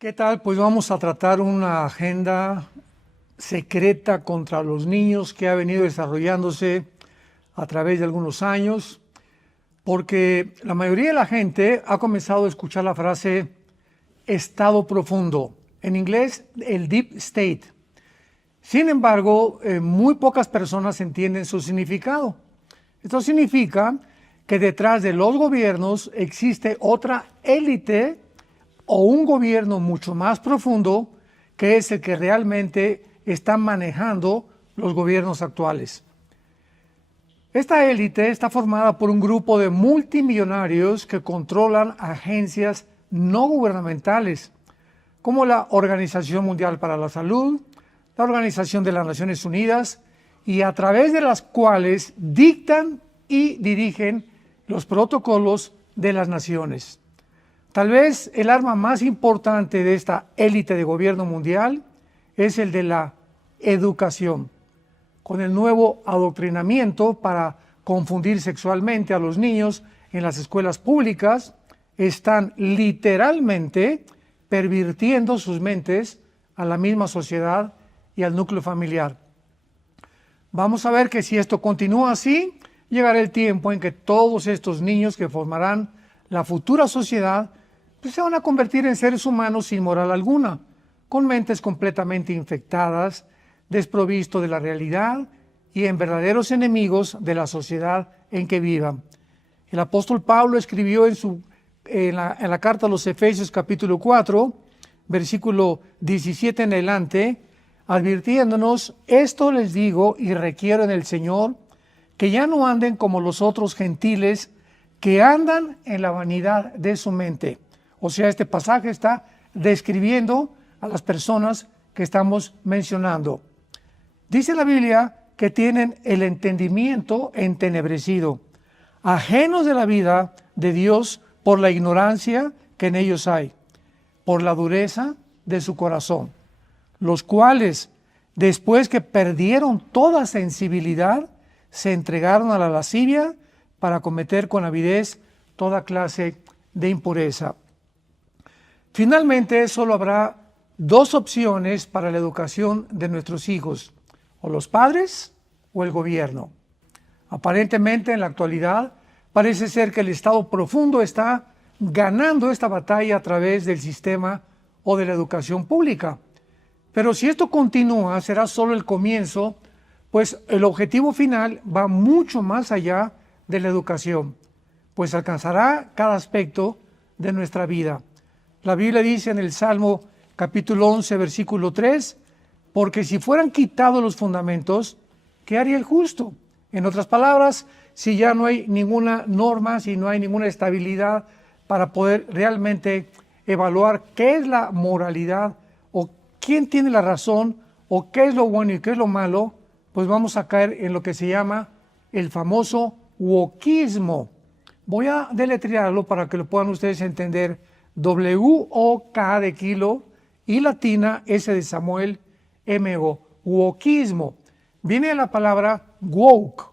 ¿Qué tal? Pues vamos a tratar una agenda secreta contra los niños que ha venido desarrollándose a través de algunos años, porque la mayoría de la gente ha comenzado a escuchar la frase estado profundo, en inglés el deep state. Sin embargo, muy pocas personas entienden su significado. Esto significa que detrás de los gobiernos existe otra élite o un gobierno mucho más profundo que es el que realmente está manejando los gobiernos actuales. Esta élite está formada por un grupo de multimillonarios que controlan agencias no gubernamentales, como la Organización Mundial para la Salud, la Organización de las Naciones Unidas, y a través de las cuales dictan y dirigen los protocolos de las naciones. Tal vez el arma más importante de esta élite de gobierno mundial es el de la educación, con el nuevo adoctrinamiento para confundir sexualmente a los niños en las escuelas públicas. Están literalmente pervirtiendo sus mentes a la misma sociedad y al núcleo familiar. Vamos a ver que si esto continúa así, llegará el tiempo en que todos estos niños que formarán la futura sociedad pues se van a convertir en seres humanos sin moral alguna, con mentes completamente infectadas, desprovistos de la realidad y en verdaderos enemigos de la sociedad en que vivan. El apóstol Pablo escribió en la carta a los Efesios capítulo 4, versículo 17 en adelante, advirtiéndonos: esto les digo y requiero en el Señor, que ya no anden como los otros gentiles que andan en la vanidad de su mente. O sea, este pasaje está describiendo a las personas que estamos mencionando. Dice la Biblia que tienen el entendimiento entenebrecido, ajenos de la vida de Dios por la ignorancia que en ellos hay, por la dureza de su corazón, los cuales, después que perdieron toda sensibilidad, se entregaron a la lascivia para cometer con avidez toda clase de impureza. Finalmente, solo habrá dos opciones para la educación de nuestros hijos: o los padres o el gobierno. Aparentemente, en la actualidad, parece ser que el estado profundo está ganando esta batalla a través del sistema o de la educación pública. Pero si esto continúa, será solo el comienzo, pues el objetivo final va mucho más allá de la educación, pues alcanzará cada aspecto de nuestra vida. La Biblia dice en el Salmo capítulo 11, versículo 3, porque si fueran quitados los fundamentos, ¿qué haría el justo? En otras palabras, si ya no hay ninguna norma, si no hay ninguna estabilidad para poder realmente evaluar qué es la moralidad o quién tiene la razón o qué es lo bueno y qué es lo malo, pues vamos a caer en lo que se llama el famoso wokismo. Voy a deletrearlo para que lo puedan ustedes entender. W-O-K de kilo y latina S de Samuel, M-O, wokismo. Viene de la palabra woke,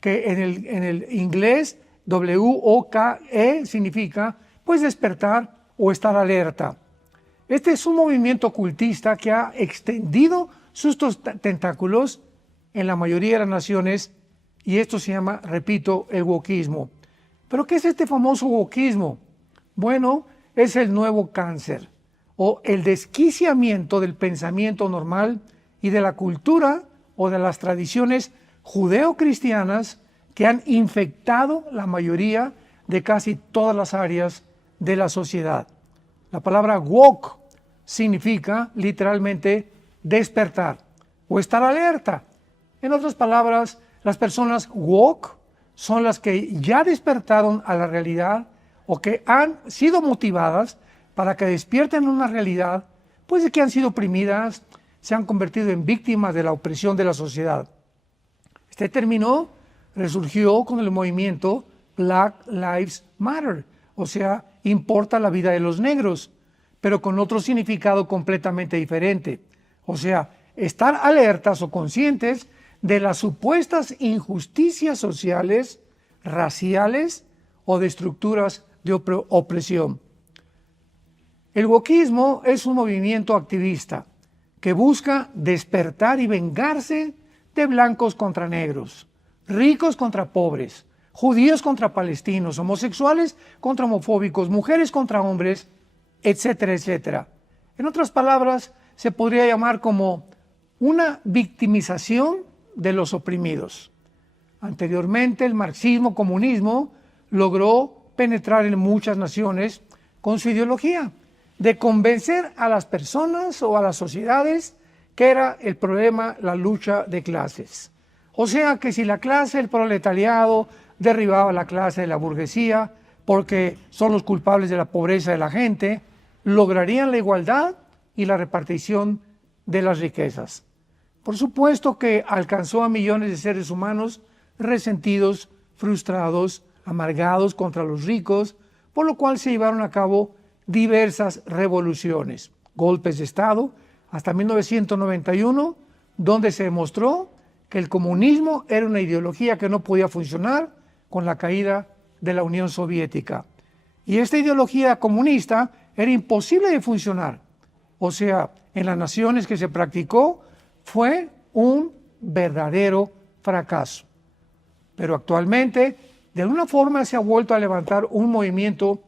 que en el inglés W-O-K-E significa pues despertar o estar alerta. Este es un movimiento ocultista que ha extendido sus tentáculos en la mayoría de las naciones, y esto se llama, repito, el wokismo. ¿Pero qué es este famoso wokismo? Bueno, es el nuevo cáncer o el desquiciamiento del pensamiento normal y de la cultura o de las tradiciones judeo-cristianas que han infectado la mayoría de casi todas las áreas de la sociedad. La palabra woke significa literalmente despertar o estar alerta. En otras palabras, las personas woke son las que ya despertaron a la realidad o que han sido motivadas para que despierten una realidad, pues de que han sido oprimidas, se han convertido en víctimas de la opresión de la sociedad. Este término resurgió con el movimiento Black Lives Matter, o sea, importa la vida de los negros, pero con otro significado completamente diferente. O sea, estar alertas o conscientes de las supuestas injusticias sociales, raciales o de estructuras de opresión. El wokismo es un movimiento activista que busca despertar y vengarse de blancos contra negros, ricos contra pobres, judíos contra palestinos, homosexuales contra homofóbicos, mujeres contra hombres, etcétera, etcétera. En otras palabras, se podría llamar como una victimización de los oprimidos. Anteriormente, el marxismo-comunismo logró penetrar en muchas naciones con su ideología de convencer a las personas o a las sociedades que era el problema la lucha de clases. O sea que si la clase del proletariado derribaba a la clase de la burguesía porque son los culpables de la pobreza de la gente, lograrían la igualdad y la repartición de las riquezas. Por supuesto que alcanzó a millones de seres humanos resentidos, frustrados, amargados contra los ricos, por lo cual se llevaron a cabo diversas revoluciones, golpes de Estado, hasta 1991, donde se demostró que el comunismo era una ideología que no podía funcionar con la caída de la Unión Soviética. Y esta ideología comunista era imposible de funcionar. O sea, en las naciones que se practicó fue un verdadero fracaso. Pero actualmente, de alguna forma se ha vuelto a levantar un movimiento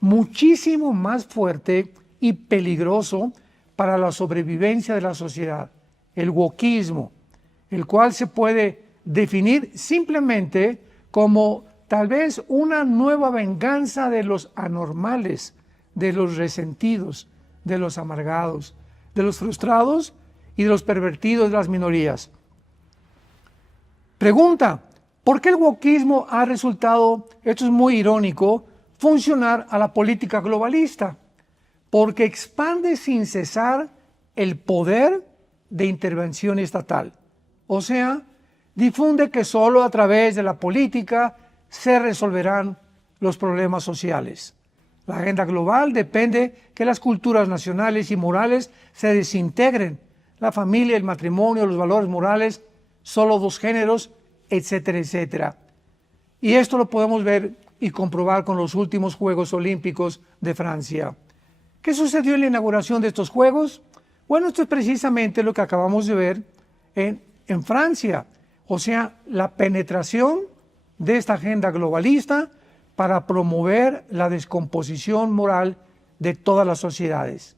muchísimo más fuerte y peligroso para la sobrevivencia de la sociedad, el wokismo, el cual se puede definir simplemente como tal vez una nueva venganza de los anormales, de los resentidos, de los amargados, de los frustrados y de los pervertidos de las minorías. Pregunta: ¿por qué el wokismo ha resultado, esto es muy irónico, funcionar a la política globalista? Porque expande sin cesar el poder de intervención estatal. O sea, difunde que solo a través de la política se resolverán los problemas sociales. La agenda global depende que las culturas nacionales y morales se desintegren, la familia, el matrimonio, los valores morales, solo dos géneros, etcétera, etcétera. Y esto lo podemos ver y comprobar con los últimos Juegos Olímpicos de Francia. ¿Qué sucedió en la inauguración de estos Juegos? Bueno, esto es precisamente lo que acabamos de ver en Francia, o sea, la penetración de esta agenda globalista para promover la descomposición moral de todas las sociedades.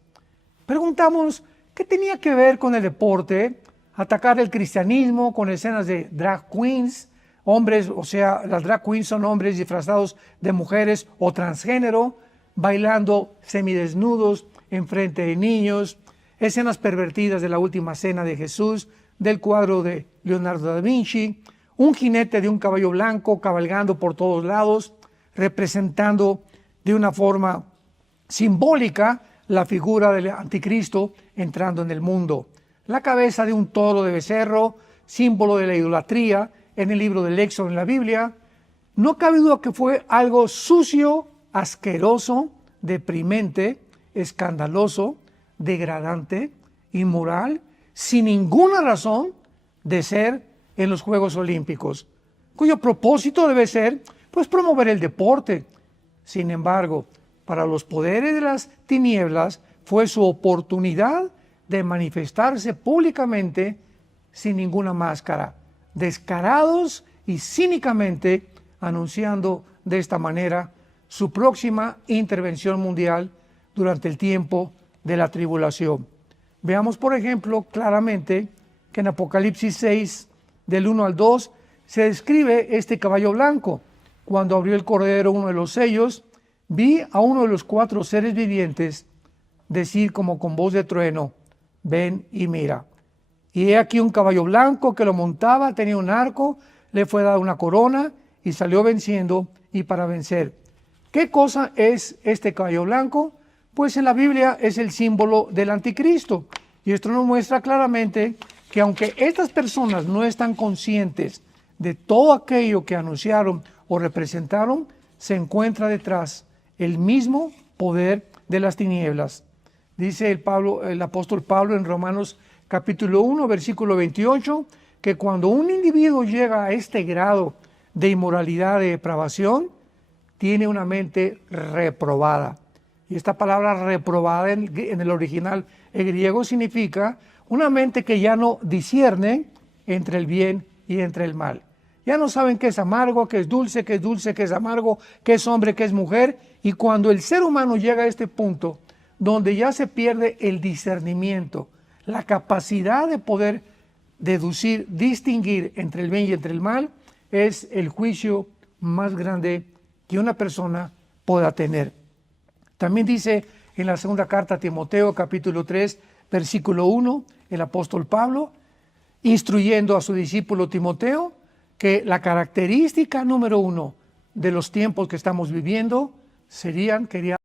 Preguntamos, ¿qué tenía que ver con el deporte? Atacar el cristianismo con escenas de drag queens, hombres, o sea, las drag queens son hombres disfrazados de mujeres o transgénero, bailando semidesnudos en frente de niños, escenas pervertidas de la última cena de Jesús, del cuadro de Leonardo da Vinci, un jinete de un caballo blanco cabalgando por todos lados, representando de una forma simbólica la figura del anticristo entrando en el mundo. La cabeza de un toro de becerro, símbolo de la idolatría en el libro del Éxodo en la Biblia. No cabe duda que fue algo sucio, asqueroso, deprimente, escandaloso, degradante, inmoral, sin ninguna razón de ser en los Juegos Olímpicos, cuyo propósito debe ser pues promover el deporte. Sin embargo, para los poderes de las tinieblas fue su oportunidad de manifestarse públicamente sin ninguna máscara, descarados y cínicamente anunciando de esta manera su próxima intervención mundial durante el tiempo de la tribulación. Veamos, por ejemplo, claramente que en Apocalipsis 6, del 1 al 2, se describe este caballo blanco. Cuando abrió el Cordero uno de los sellos, vi a uno de los 4 seres vivientes decir como con voz de trueno: ven y mira. Y he aquí un caballo blanco que lo montaba, tenía un arco, le fue dada una corona y salió venciendo y para vencer. ¿Qué cosa es este caballo blanco? Pues en la Biblia es el símbolo del anticristo. Y esto nos muestra claramente que aunque estas personas no están conscientes de todo aquello que anunciaron o representaron, se encuentra detrás el mismo poder de las tinieblas. Dice el apóstol Pablo en Romanos capítulo 1, versículo 28, que cuando un individuo llega a este grado de inmoralidad, de depravación, tiene una mente reprobada. Y esta palabra reprobada en el original en griego significa una mente que ya no discierne entre el bien y entre el mal. Ya no saben qué es amargo, qué es dulce, qué es dulce, qué es amargo, qué es hombre, qué es mujer. Y cuando el ser humano llega a este punto donde ya se pierde el discernimiento, la capacidad de poder deducir, distinguir entre el bien y entre el mal, es el juicio más grande que una persona pueda tener. También dice en la segunda carta a Timoteo, capítulo 3, versículo 1, el apóstol Pablo, instruyendo a su discípulo Timoteo, que la característica número 1 de los tiempos que estamos viviendo serían, quería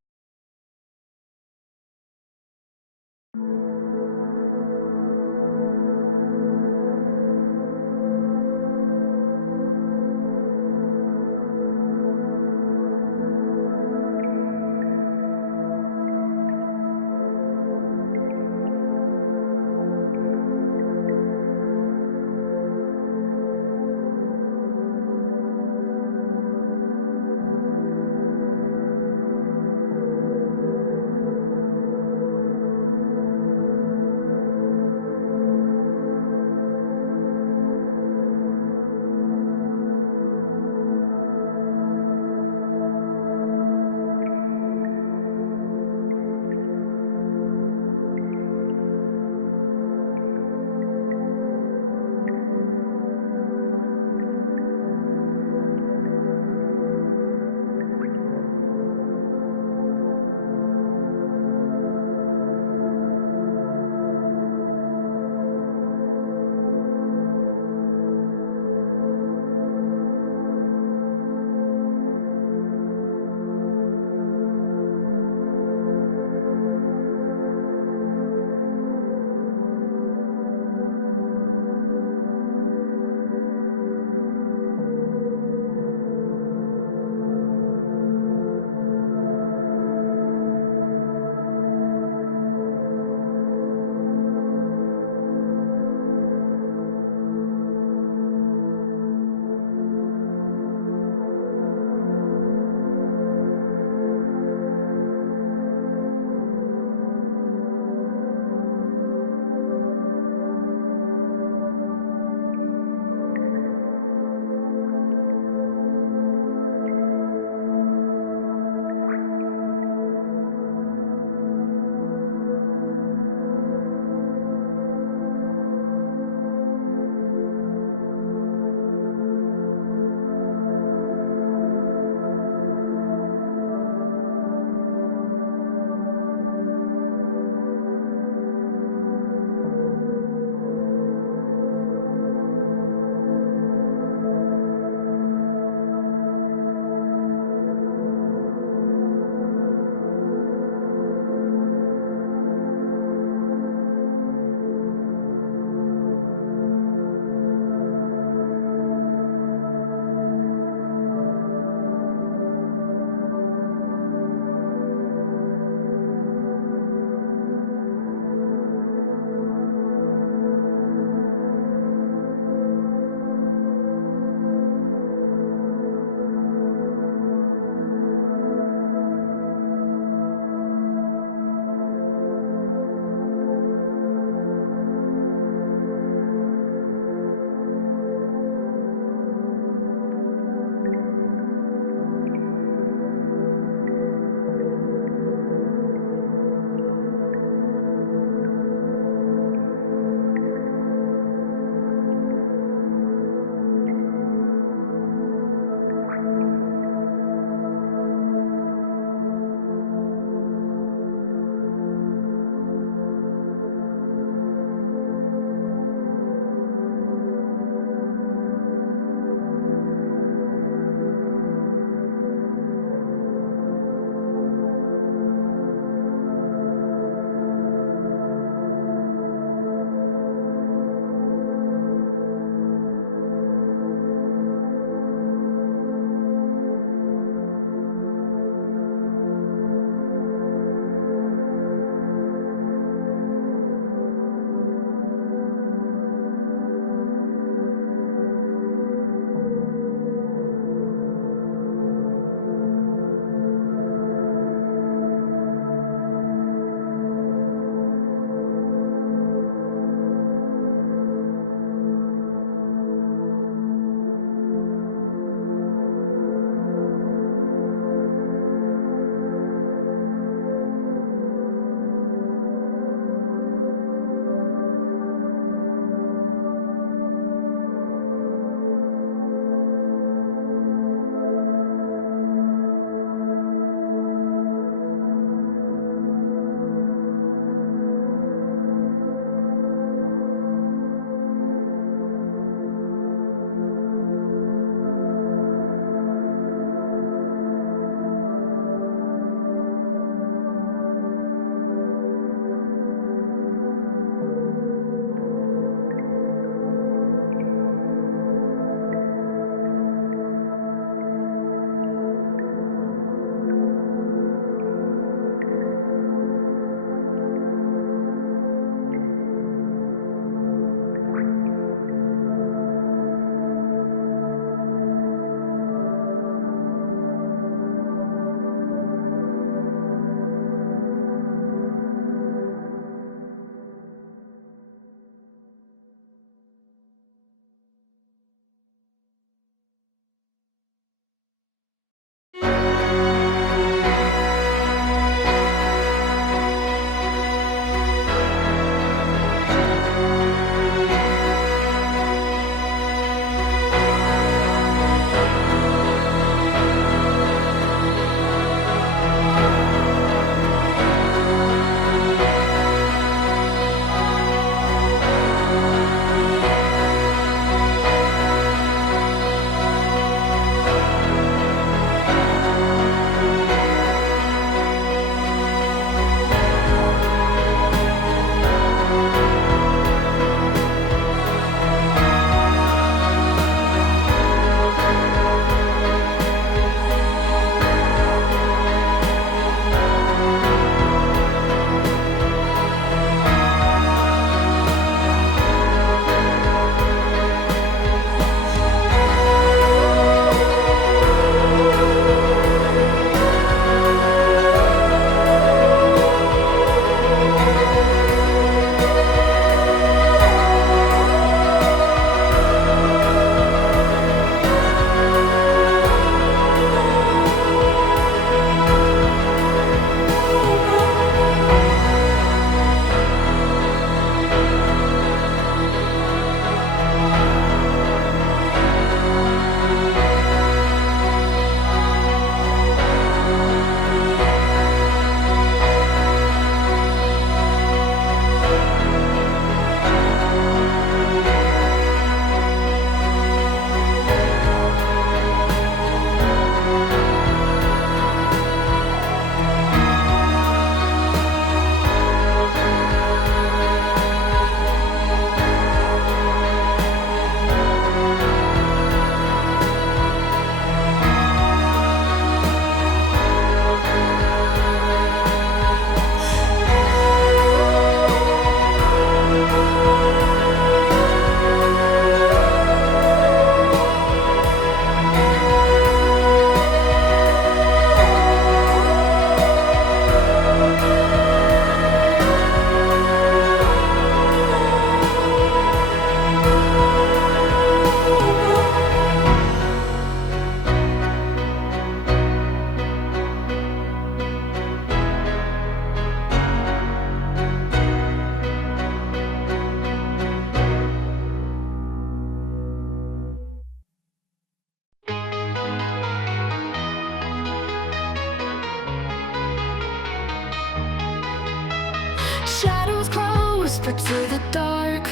Shadows crawl, whisper to the dark.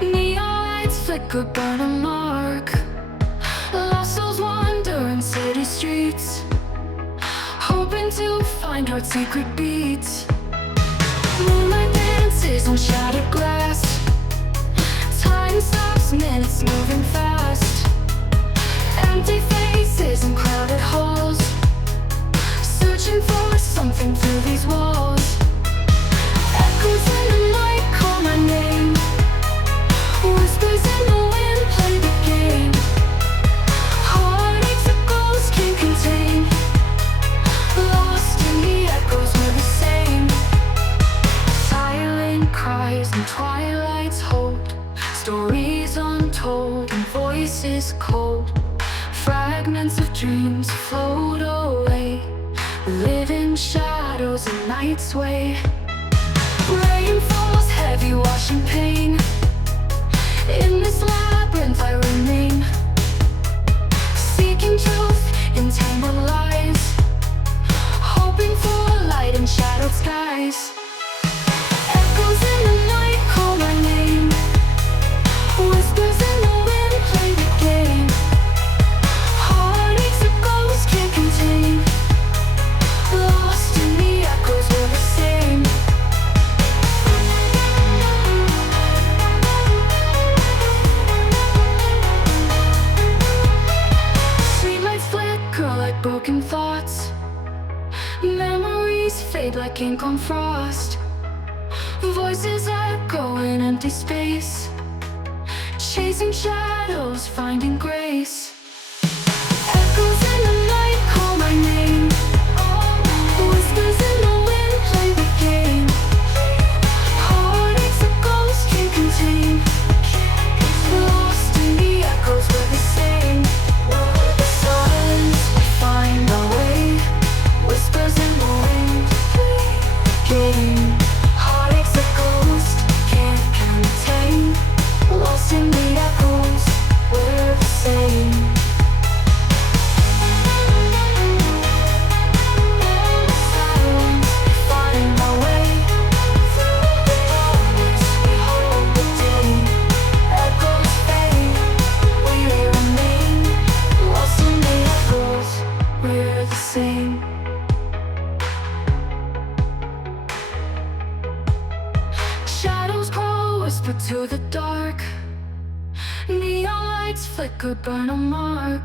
Neon lights flicker, burn a mark. Lost souls wander in city streets, hoping to find our secret beats. Moonlight dances on shattered glass. Time stops, minutes moving fast. Empty faces in crowded halls, searching for something through these walls. Echoes in the night call my name. Whispers in the wind play the game. Heartaches that ghosts can't contain. Lost in the echoes, we're the same. Silent cries and twilight's hold. Stories untold and voices cold. Fragments of dreams float away, living shadows in night's way. Rain falls heavy, washing pain. In this labyrinth I remain, seeking truth in tangled lies, hoping for light in shadowed skies. Echoes in the night call my name. Whispers in the wind play the game. Heartaches that ghosts can't contain. Lost in the echoes, we're the same. Streetlights flicker like broken thoughts. Memories fade like ink on frost. Voices echo in empty space, chasing shadows, finding grace. Echoes in the night call my name. Whispers in the wind play the game. Heartaches that ghosts can't contain. Lost in the echoes, we're the same. Silence, we find our way. Whispers in the wind play the game. Heartaches that ghosts can't contain. Lost in the echoes, we're the same. Silence, we find our way. Through the darkness, we hold the day. Echoes fade, we remain. Lost in the echoes, we're the same. Shadows crawl, whisper to the dark. Neon lights flicker, burn a mark.